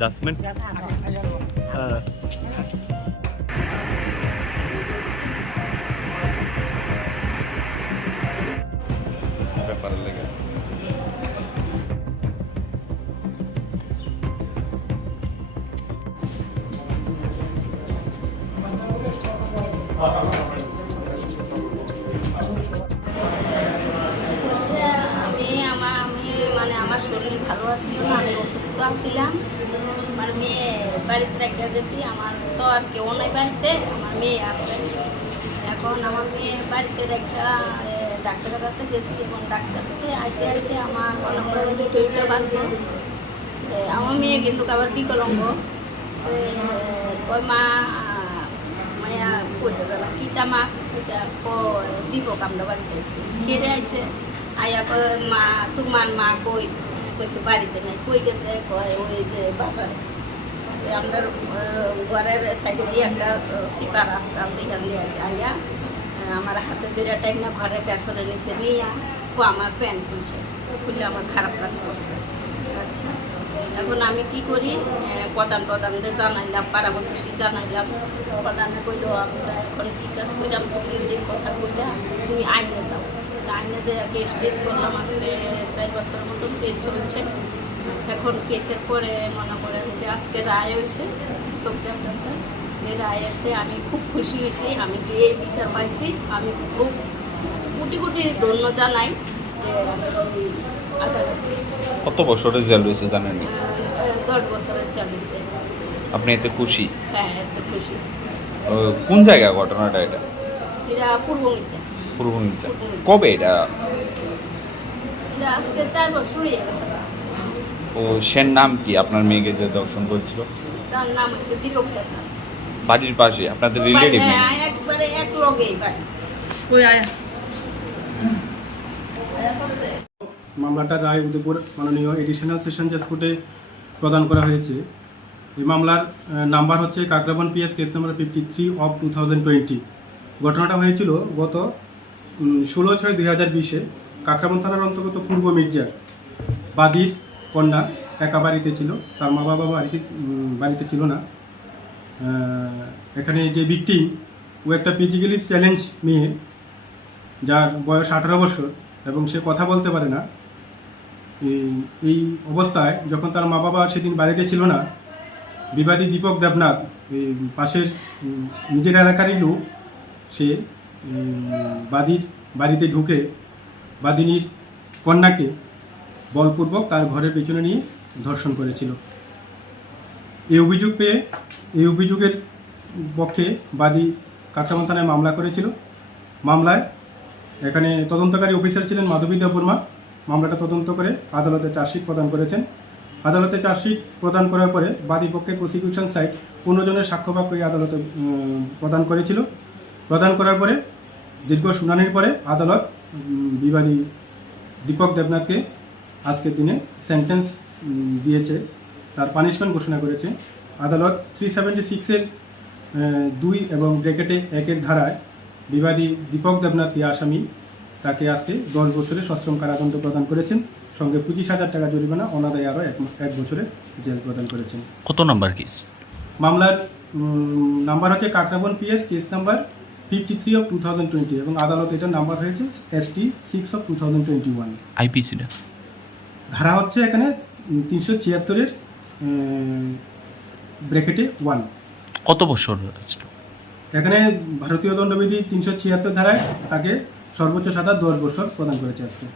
Jasmine ব্যাপারের লেগে আমার শরীর ভালো আছিল না, আমি অসুস্থ আছিলাম। আমার মেয়ে বাড়িতে রেখে গেছি, আমার তো আর কেউ নাই বাড়িতে, আমার মেয়ে আছে। এখন আমার মেয়ে বাড়িতে রেখে ডাক্তারের কাছে গেছি এবং ডাক্তারকে আইতে আইতে আমার মনে করেন 2টা বাজবে। আমার মেয়ে কিন্তু আবার বিকলাঙ্গ। কয় মা মায়া কইতে গেলাম কিতা মা এটা দীপক আমরা বাড়িতে এসেছি কেড়ে আইসে আয়া কয় মা তোমার মা কই কইছে বাড়িতে নেই, কই গেছে কয় ওই যে বাজারে। আমরা ঘরের সাইডে দিয়ে একটা সিপা রাস্তা আছে, এখান দিয়ে আছে আইয়া আমার হাতে দুইটা টাইম না ঘরের পেছনে নিচে নিয়ে আমার প্যান্ট খুললে আমার খারাপ কাজ করছে। আচ্ছা, এখন আমি কি করি, প্রধানদের জানাইলাম, পাড়া প্রতিবেশী জানাইলাম। প্রধানে কইলো আমরা এখন কী কাজ করলাম, তুমি যে কথা কইলা তুমি আইনে যাও। আইনে যে কেস টেস করলাম, আজকে 4 বছরের মতন কেস চলছে। এখন কেসের পরে মনে করেন যে আজকে রায় হয়েছে আপনাদের, এই রায়েতে আমি খুব খুশি হয়েছি। আমি যে এই বিচার পাইছি আমি খুব কোটি কোটি ধন্য জানাই যে আদালতে। কত বছরের জেল রয়েছে জানেন? 10 বছরের জেল হয়েছে। আপনি এতে খুশি? হ্যাঁ, এতে খুশি। কোন জায়গা ঘটনাটা? এটা এটা পূর্ব মির্জা। পূর্ব মির্জা। কবে এটা? এটা আজকে 4 বছর হয়ে গেছে। ও সের নাম কি আপনার মেয়েকে যে দর্শন করেছিল? তার নাম হয়েছে দীপক দেবনাথ। বাড়ির পাশে আপনাদের রিলেটিভ? হ্যাঁ, একবারে এক লগেই বাড়ি। কই আয়া মামলাটার রায় উদয়পুর মাননীয় এডিশনাল সেশন জাজ কোর্টে প্রদান করা হয়েছে। এই মামলার নাম্বার হচ্ছে Kakraban PS case number 53 of 2020। ঘটনাটা হয়েছিল গত 16/6/2020-এ কাকরাবন থানার অন্তর্গত পূর্ব মির্জার বাদীর কন্যা একা বাড়িতে ছিল, তার মা বাবা বাড়িতে ছিল না। এখানে যে ভিকটিম ও একটা ফিজিক্যালি চ্যালেঞ্জ মেয়ে, যার বয়স 18 বছর এবং সে কথা বলতে পারে না। এই অবস্থায় যখন তার মা বাবা সেদিন বাড়িতে ছিল না, বিবাদী দীপক দেবনাথ এই পাশের নিজের এলাকারই লোক, সে বাদীর বাড়িতে ঢুকে বাদিনীর কন্যাকে বলপূর্বক তার ঘরের পেছনে নিয়ে ধর্ষণ করেছিল। এই অভিযোগ পেয়ে এই অভিযোগের পক্ষে বাদী কাকরাবন থানায় মামলা করেছিল। মামলায় এখানে তদন্তকারী অফিসার ছিলেন মাধবী দেববর্মা। মামলাটা তদন্ত করে আদালতে চার্জশিট প্রদান করেছেন। আদালতে চার্জশিট প্রদান করার পরে বাদী পক্ষের প্রসিকিউশন সাইড 15 জনের সাক্ষ্যবাক্য এই আদালতে প্রদান করেছিল। প্রদান করার পরে দীর্ঘ শুনানির পরে আদালত বিবাদী দীপক দেবনাথকে আজকের দিনে সেন্টেন্স দিয়েছে, তার পানিশমেন্ট ঘোষণা করেছে। আদালত 376-এর 2 এবং ব্র্যাকেটে 1-এর ধারায় বিবাদী দীপক দেবনাথকে আসামি, তাকে আজকে 10 বছরের সশ্রম কারাদণ্ড প্রদান করেছেন, সঙ্গে 25,000 টাকা জরিমানা, অনাদায়ে আরও 1 বছরের জেল প্রদান করেছেন। কত নম্বর কেস? মামলার নাম্বার হচ্ছে Kakraban PS case number 53 of 2020 এবং আদালত এটার নাম্বার হয়েছে ST 6 অফ 2021। আইপিসিটা ধারা হচ্ছে এখানে 376-এর ব্র্যাকেটে 1। কত বছর? এখানে ভারতীয় দণ্ডবিধি 376 ধারায় তাকে সর্বোচ্চ সাজা 10 বছর প্রদান করেছে আজকে।